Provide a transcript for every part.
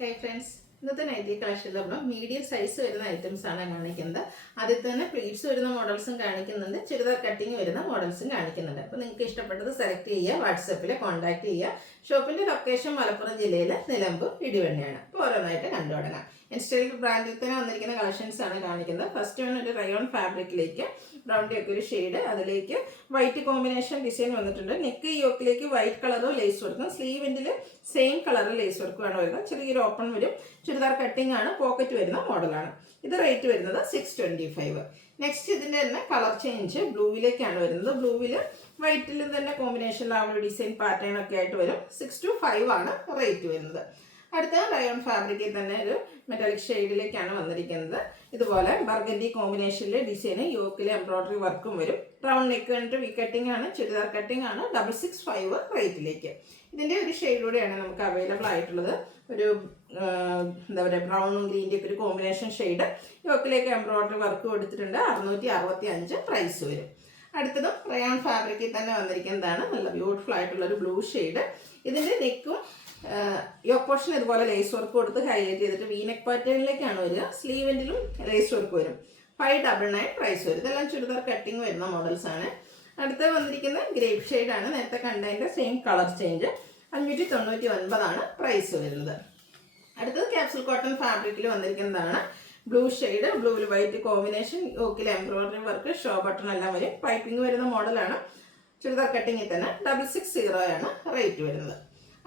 Hi friends, ഇന്നത്തെ nightie കളക്ഷനിൽ നമ്മൾ medium size വരുന്ന ഐറ്റംസ് ആണ് കാണിക്കുന്നത്. അതിൽ തന്നെ പ്ലീറ്റ്സ് വരുന്ന മോഡൽസും കാണിക്കുന്നുണ്ട്, ചുരിദാർ കട്ടിങ് വരുന്ന മോഡൽസും കാണിക്കുന്നുണ്ട്. അപ്പോൾ നിങ്ങൾക്ക് ഇഷ്ടപ്പെട്ടത് സെലക്ട് ചെയ്യുക, വാട്സപ്പിൽ കോൺടാക്ട് ചെയ്യുക. ഷോപ്പിൻ്റെ ലൊക്കേഷൻ മലപ്പുറം ജില്ലയിലെ നിലമ്പൂർ ഇടിവണ്ണയാണ്. അപ്പോൾ ഓരോന്നായിട്ട് കണ്ടു തുടങ്ങാം. ഇൻസ്റ്റയിൽ ബ്രാൻഡിൽ തന്നെ വന്നിരിക്കുന്ന കളക്ഷൻസ് ആണ് കാണിക്കുന്നത്. ഫസ്റ്റ് വൺ ഒരു റയോൺ ഫാബ്രിക്കിലേക്ക് ബ്രൗണിൻ്റെ ഒക്കെ ഒരു ഷെയ്ഡ്, അതിലേക്ക് വൈറ്റ് കോമ്പിനേഷൻ ഡിസൈൻ വന്നിട്ടുണ്ട്. നെക്ക് യോക്കിലേക്ക് വൈറ്റ് കളറോ ലേസ് വർക്കും, സ്ലീവിൻ്റെ സെയിം കളറിൽ ലേസ് വർക്കുമാണ് വരുന്നത്. ചെറിയൊരു ഓപ്പൺ വരും, ചുരിദാർ കട്ടിംഗ് ആണ്, പോക്കറ്റ് വരുന്ന മോഡലാണ്. ഇത് റേറ്റ് വരുന്നത് 625. നെക്സ്റ്റ് ഇതിൻ്റെ തന്നെ കളർ ചേഞ്ച് ബ്ലൂവിലേക്കാണ് വരുന്നത്. ബ്ലൂവിൽ വൈറ്റിലും തന്നെ കോമ്പിനേഷനിൽ ആ ഒരു ഡിസൈൻ പാറ്റേൺ ഒക്കെ ആയിട്ട് വരും. 625 ആണ് റേറ്റ് വരുന്നത്. അടുത്ത റയോൺ ഫാബ്രിക്കിൽ തന്നെ ഒരു മെറ്റാലിക് ഷെയ്ഡിലേക്കാണ് വന്നിരിക്കുന്നത്. ഇതുപോലെ ബർഗൻഡി കോമ്പിനേഷനിൽ ഡിസൈന് യോക്കിൽ എംബ്രോയിഡറി വർക്കും വരും. റൗണ്ട് നെക്ക് കണ്ടിട്ട് വി കട്ടിംഗ് ആണ്, ചുരിദാർ കട്ടിംഗ് ആണ്. 665 റേറ്റിലേക്ക്. ഇതിൻ്റെ ഒരു ഷെയ്ഡിലൂടെയാണ് നമുക്ക് അവൈലബിൾ ആയിട്ടുള്ളത്. ഒരു എന്താ പറയുക, ബ്രൗണും ഗ്രീൻ്റെ ഒക്കെ ഒരു കോമ്പിനേഷൻ ഷെയ്ഡ്. യോക്കിലേക്ക് എംബ്രോയിഡറി വർക്ക് കൊടുത്തിട്ടുണ്ട്. 665 പ്രൈസ് വരും. അടുത്തതും റയോൺ ഫാബ്രിക്കിൽ തന്നെ വന്നിരിക്കുന്നതാണ്. നല്ല ബ്യൂട്ടിഫുൾ ആയിട്ടുള്ള ഒരു ബ്ലൂ ഷെയ്ഡ്. ഇതിൻ്റെ നെക്കും യോക്ക് പോർഷൻ ഇതുപോലെ ലേസ് വർക്ക് കൊടുത്ത് ഹൈലൈറ്റ് ചെയ്തിട്ട് വീനെക്ക് പാറ്റേണിലേക്കാണ് വരിക. സ്ലീവിൻ്റിലും ലേസ് വർക്ക് വരും. 599 പ്രൈസ് വരും. ഇതെല്ലാം ചുരിദാർ കട്ടിങ് വരുന്ന മോഡൽസ് ആണ്. അടുത്ത് വന്നിരിക്കുന്ന ഗ്രേപ്പ് ഷെയ്ഡാണ്. നേരത്തെ കണ്ടതിൻ്റെ സെയിം കളർ ചേഞ്ച്. 599 ആണ് പ്രൈസ് വരുന്നത്. അടുത്തത് ക്യാപ്സൂൾ കോട്ടൺ ഫാബ്രിക്കിൽ വന്നിരിക്കുന്നതാണ്. ബ്ലൂ ഷെയ്ഡ്, ബ്ലൂവിൽ വൈറ്റ് കോമ്പിനേഷൻ, യോക്കിൽ എംബ്രോയിഡറി വർക്ക്, ഷോ ബട്ടൺ എല്ലാം വരും. പൈപ്പിംഗ് വരുന്ന മോഡലാണ്. ചുരിദാർ കട്ടിങ്ങിൽ തന്നെ 660 ആണ് റേറ്റ് വരുന്നത്.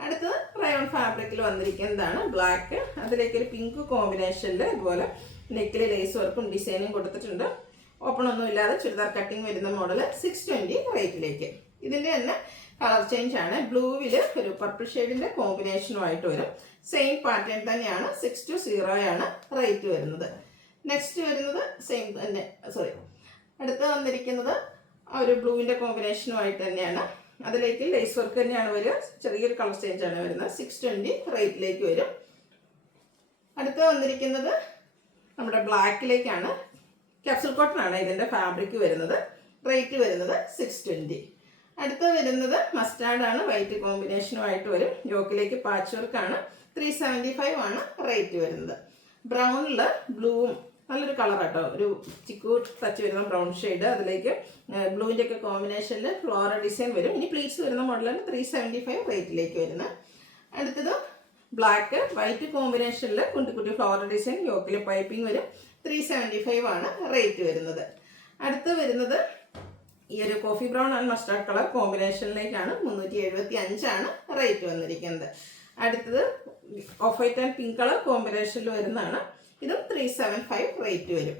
അടുത്തത് റയോൺ ഫാബ്രിക്കിൽ വന്നിരിക്കുന്നതാണ്. ബ്ലാക്ക്, അതിലേക്ക് ഒരു പിങ്ക് കോമ്പിനേഷനിൽ ഇതുപോലെ നെക്കിൽ ലേസ് വർക്കും ഡിസൈനും കൊടുത്തിട്ടുണ്ട്. ഓപ്പൺ ഒന്നും ഇല്ലാതെ ചുരിദാർ കട്ടിങ് വരുന്ന മോഡൽ 620 റേറ്റിലേക്ക്. ഇതിൻ്റെ തന്നെ കളർ ചേഞ്ച് ആണ്. ബ്ലൂവിൽ ഒരു പർപ്പിൾ ഷെയ്ഡിൻ്റെ കോമ്പിനേഷനുമായിട്ട് വരും. സെയിം പാറ്റേൺ തന്നെയാണ്. 620 ആണ് റേറ്റ് വരുന്നത്. നെക്സ്റ്റ് വരുന്നത് സെയിം തന്നെ, അടുത്ത് വന്നിരിക്കുന്നത് ആ ഒരു ബ്ലൂവിൻ്റെ കോമ്പിനേഷനുമായിട്ട് തന്നെയാണ്. അതിലേക്ക് ലേസ് വർക്ക് തന്നെയാണ് വരിക. ചെറിയൊരു കളർ ചേഞ്ച് ആണ് വരുന്നത്. 620 റേറ്റിലേക്ക് വരും. അടുത്ത് വന്നിരിക്കുന്നത് നമ്മുടെ ബ്ലാക്കിലേക്കാണ്. ക്യാപ്സൂൾ കോട്ടൺ ആണ് ഇതിൻ്റെ ഫാബ്രിക് വരുന്നത്. റേറ്റ് വരുന്നത് 620. അടുത്ത് വരുന്നത് മസ്റ്റാർഡ് ആണ്. വൈറ്റ് കോമ്പിനേഷനുമായിട്ട് വരും. യോക്കിലേക്ക് പാച്ച് വർക്കാണ്. 375 ആണ് റേറ്റ് വരുന്നത്. ബ്രൗണിൽ ബ്ലൂവും നല്ലൊരു കളർ കേട്ടോ, ഒരു ചിക്കു ടച്ച് വരുന്ന ബ്രൗൺ ഷെയ്ഡ്. അതിലേക്ക് ബ്ലൂവിൻ്റെ ഒക്കെ കോമ്പിനേഷനിൽ ഫ്ലോറൽ ഡിസൈൻ വരും. ഇനി പ്ലീറ്റ്സ് വരുന്ന മോഡലാണ് 375 റേറ്റിലേക്ക് വരുന്നത്. അടുത്തത് ബ്ലാക്ക് വൈറ്റ് കോമ്പിനേഷനിൽ കുട്ടി ഫ്ലോറൽ ഡിസൈൻ, യോക്കിൽ പൈപ്പിംഗ് വരും. 375 ആണ് റേറ്റ് വരുന്നത്. അടുത്ത് വരുന്നത് ഈ ഒരു coffee brown and mustard colour കോമ്പിനേഷനിലേക്കാണ്. 375 ആണ് റേറ്റ് വന്നിരിക്കുന്നത്. അടുത്തത് off white and pink colour കോമ്പിനേഷനിൽ വരുന്നതാണ്. ഇതും 375 റേറ്റ് വരും.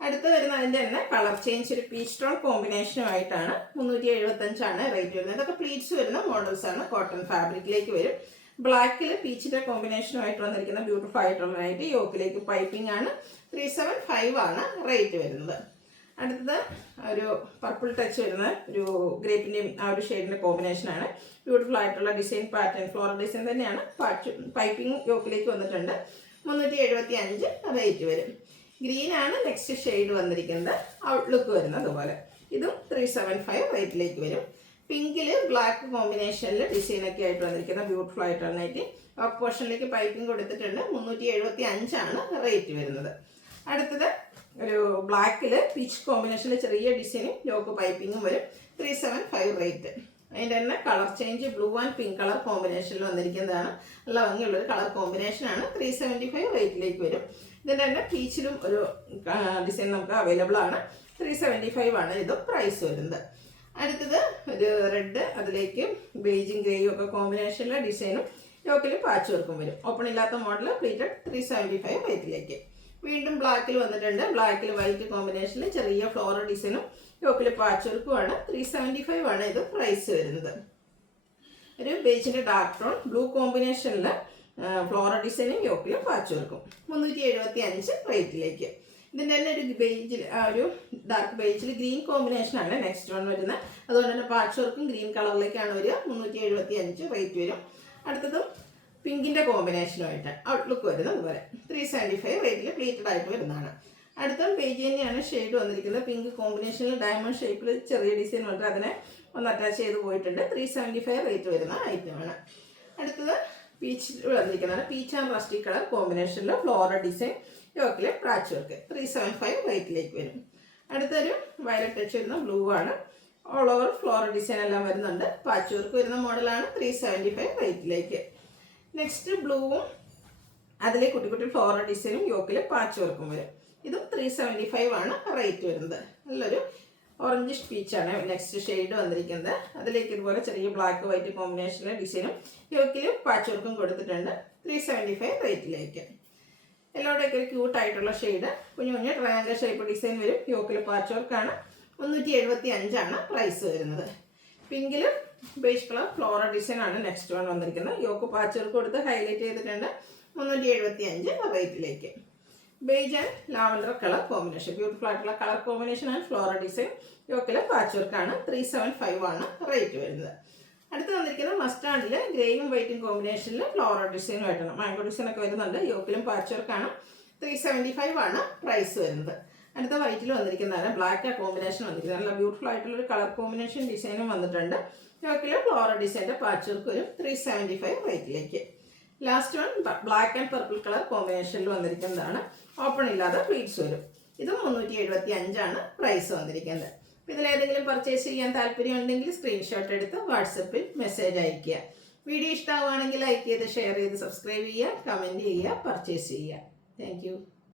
അടുത്ത് വരുന്ന അതിൻ്റെ തന്നെ കളർ ചേഞ്ച് ഒരു പീച്ച് ടോൺ കോമ്പിനേഷനുമായിട്ടാണ്. 375 ആണ് റേറ്റ് വരുന്നത്. ഇതൊക്കെ പ്ലീറ്റ്സ് വരുന്ന മോഡൽസ് ആണ്. കോട്ടൺ ഫാബ്രിക്കിലേക്ക് വരും. ബ്ലാക്കിൽ പീച്ചിൻ്റെ കോമ്പിനേഷനുമായിട്ട് വന്നിരിക്കുന്ന ബ്യൂട്ടിഫുൾ ആയിട്ടുള്ള നൈറ്റി. യോക്കിലേക്ക് പൈപ്പിംഗ് ആണ്. 375 ആണ് റേറ്റ് വരുന്നത്. അടുത്തത് ഒരു പർപ്പിൾ ടച്ച് വരുന്ന ഒരു ഗ്രേപ്പിൻ്റെയും ആ ഒരു ഷെയ്ഡിൻ്റെ കോമ്പിനേഷനാണ്. ബ്യൂട്ടിഫുൾ ആയിട്ടുള്ള ഡിസൈൻ പാറ്റേൺ, ഫ്ലോറൽ ഡിസൈൻ തന്നെയാണ്. പൈപ്പിംഗ് യോക്കിലേക്ക് വന്നിട്ടുണ്ട്. 375 റേറ്റ് വരും. ഗ്രീൻ ആണ് നെക്സ്റ്റ് ഷെയ്ഡ് വന്നിരിക്കുന്നത്. ഔട്ട്ലുക്ക് വരുന്നത് അതുപോലെ. ഇതും 375 റേറ്റിലേക്ക് വരും. പിങ്കിൽ ബ്ലാക്ക് കോമ്പിനേഷനിൽ ഡിസൈനൊക്കെ ആയിട്ട് വന്നിരിക്കുന്ന ബ്യൂട്ടിഫുൾ ആയിട്ടുള്ള നൈറ്റി. ടോപ്പ് പോർഷനിലേക്ക് പൈപ്പിംഗ് കൊടുത്തിട്ടുണ്ട്. 375 ആണ് റേറ്റ് വരുന്നത്. അടുത്തത് ഒരു ബ്ലാക്കിൽ പീച്ച് കോമ്പിനേഷനിൽ ചെറിയ ഡിസൈനും യോക്ക് പൈപ്പിങ്ങും വരും. 375 റേറ്റ്. അതിൻ്റെ തന്നെ colour change blue and pink colour കോമ്പിനേഷനിൽ വന്നിരിക്കുന്നതാണ്. നല്ല ഭംഗിയുള്ളൊരു കളർ കോമ്പിനേഷനാണ്. 375 റേറ്റിലേക്ക് വരും. ഇതിൻ്റെ തന്നെ പീച്ചിലും ഒരു ഡിസൈൻ നമുക്ക് അവൈലബിൾ ആണ്. 375 ആണ് ഇത് പ്രൈസ് വരുന്നത്. അടുത്തത് ഒരു റെഡ്, അതിലേക്ക് ബേജും ഗ്രേയും ഒക്കെ കോമ്പിനേഷനിലെ ഡിസൈനും യോക്കിൽ പാച്ച് വർക്കും വരും. ഓപ്പൺ ഇല്ലാത്ത മോഡൽ പ്ലീറ്റഡ് 375 റേറ്റിലേക്ക്. വീണ്ടും ബ്ലാക്കിൽ വന്നിട്ടുണ്ട്. ബ്ലാക്കിൽ വൈറ്റ് കോമ്പിനേഷനിൽ ചെറിയ ഫ്ലോറൽ ഡിസൈനും യോക്കിൽ പാച്ച് വർക്കുമാണ്. 375 ആണ് ഇത് പ്രൈസ് വരുന്നത്. ഒരു ബേജിൻ്റെ ഡാർക്ക് ടോൺ ബ്ലൂ കോമ്പിനേഷനിൽ ഫ്ലോറൽ ഡിസൈനും യോക്കിൽ പാച്ച് വർക്കും. 375 റേറ്റിലേക്ക്. ഇതിൻ്റെ തന്നെ ഒരു ബേജിൽ ഒരു ഡാർക്ക് ബേജിൽ ഗ്രീൻ കോമ്പിനേഷനാണ് നെക്സ്റ്റ് വൺ വരുന്നത്. അതുകൊണ്ട് തന്നെ പാച്ച് വർക്കും ഗ്രീൻ കളറിലേക്കാണ് വരിക. 375 റേറ്റ് വരും. അടുത്തതും പിങ്കിൻ്റെ കോമ്പിനേഷനുമായിട്ട് ഔട്ട്ലുക്ക് വരുന്നത് അതുപോലെ. 375 റേറ്റിൽ പ്ലീറ്റഡ് ആയിട്ട് വരുന്നതാണ്. അടുത്ത പേജ് തന്നെയാണ് ഷെയ്ഡ് വന്നിരിക്കുന്നത്. പിങ്ക് കോമ്പിനേഷനിൽ ഡയമണ്ട് ഷേപ്പിൽ ചെറിയ ഡിസൈൻ വന്നിട്ട് അതിനെ ഒന്ന് അറ്റാച്ച് ചെയ്ത് പോയിട്ടുണ്ട്. 375 റേറ്റ് വരുന്ന ഐറ്റമാണ്. അടുത്തത് പീച്ച് വന്നിരിക്കുന്നതാണ്. പീച്ച് ആൻഡ് റസ്റ്റി കളർ കോമ്പിനേഷനിൽ ഫ്ലോറൽ ഡിസൈൻ യോക്കിൽ പാച്ച് വർക്ക് 375 റേറ്റിലേക്ക് വരും. അടുത്തൊരു വയലറ്റ് ടച്ച് വരുന്ന ബ്ലൂ ആണ്. ഓൾ ഓവർ ഫ്ലോറൽ ഡിസൈൻ എല്ലാം വരുന്നുണ്ട്. പാച്ച് വർക്ക് വരുന്ന മോഡലാണ് 375 റേറ്റിലേക്ക്. നെക്സ്റ്റ് ബ്ലൂവും അതിലെ കുട്ടി കുട്ടി ഫ്ലോറൽ ഡിസൈനും യോക്കിൽ പാച്ച് വർക്കും വരും. ഇതും 375 ആണ് റേറ്റ് വരുന്നത്. നല്ലൊരു ഓറഞ്ചിഷ് പീച്ചാണ് നെക്സ്റ്റ് ഷെയ്ഡ് വന്നിരിക്കുന്നത്. അതിലേക്ക് ഇതുപോലെ ചെറിയ ബ്ലാക്ക് വൈറ്റ് കോമ്പിനേഷനിലെ ഡിസൈനും യോക്കിൽ പാച്ച് വർക്കും കൊടുത്തിട്ടുണ്ട്. 375 റേറ്റിലേക്ക്. എല്ലാവരുടെയൊക്കെ ഒരു ക്യൂട്ടായിട്ടുള്ള ഷെയ്ഡ് കുഞ്ഞു കുഞ്ഞു ട്രയാങ്കിൾ ഷേപ്പ് ഡിസൈൻ വരും. യോക്കിൽ പാച്ച് വർക്കാണ്. 375 ആണ് പ്രൈസ് വരുന്നത്. പിങ്കിൽ ബേജ് കളർ ഫ്ലോറൽ ഡിസൈൻ ആണ് നെക്സ്റ്റ് വൺ വന്നിരിക്കുന്നത്. യോക്ക് പാച്ച് വർക്ക് കൊടുത്ത് ഹൈലൈറ്റ് ചെയ്തിട്ടുണ്ട്. 375 റേറ്റിലേക്ക്. Beige and lavender colour combination beautiful ആയിട്ടുള്ള colour combination and floral design യോക്കിലെ പാച്ച് വർക്കാണ്. 375 ആണ് റേറ്റ് വരുന്നത്. അടുത്ത് വന്നിരിക്കുന്നത് മസ്റ്റാർഡിൽ ഗ്രേയും വൈറ്റും കോമ്പിനേഷനിൽ ഫ്ലോറൽ ഡിസൈനുമായിട്ടാണ്. മാംഗോ ഡിസൈനൊക്കെ വരുന്നുണ്ട്. യോക്കിലും പാച്ച് വർക്കാണ്. 375 ആണ് പ്രൈസ് വരുന്നത്. അടുത്ത വൈറ്റിൽ വന്നിരിക്കുന്നതാണ് ബ്ലാക്ക് കോമ്പിനേഷൻ വന്നിരിക്കുന്നത്. നല്ല ബ്യൂട്ടിഫുൾ ആയിട്ടുള്ളൊരു കളർ കോമ്പിനേഷൻ ഡിസൈനും വന്നിട്ടുണ്ട്. യോക്കിൽ ഫ്ലോറൽ ഡിസൈൻ്റെ പാച്ച് വർക്ക് വരും. 375 റേറ്റിലേക്ക്. Last one black and purple colour കോമ്പിനേഷനിൽ വന്നിരിക്കുന്നതാണ്. ഓപ്പൺ ഇല്ലാതെ പ്ലീറ്റ്സ് വരും. ഇതും 375 ആണ് പ്രൈസ് വന്നിരിക്കുന്നത്. ഇതിലേതെങ്കിലും പർച്ചേസ് ചെയ്യാൻ താല്പര്യമുണ്ടെങ്കിൽ സ്ക്രീൻഷോട്ട് എടുത്ത് വാട്സപ്പിൽ മെസ്സേജ് അയയ്ക്കുക. വീഡിയോ ഇഷ്ടമാവുകയാണെങ്കിൽ ലൈക്ക് ചെയ്ത് ഷെയർ ചെയ്ത് സബ്സ്ക്രൈബ് ചെയ്യുക, കമൻറ്റ് ചെയ്യുക, പർച്ചേസ് ചെയ്യുക. താങ്ക്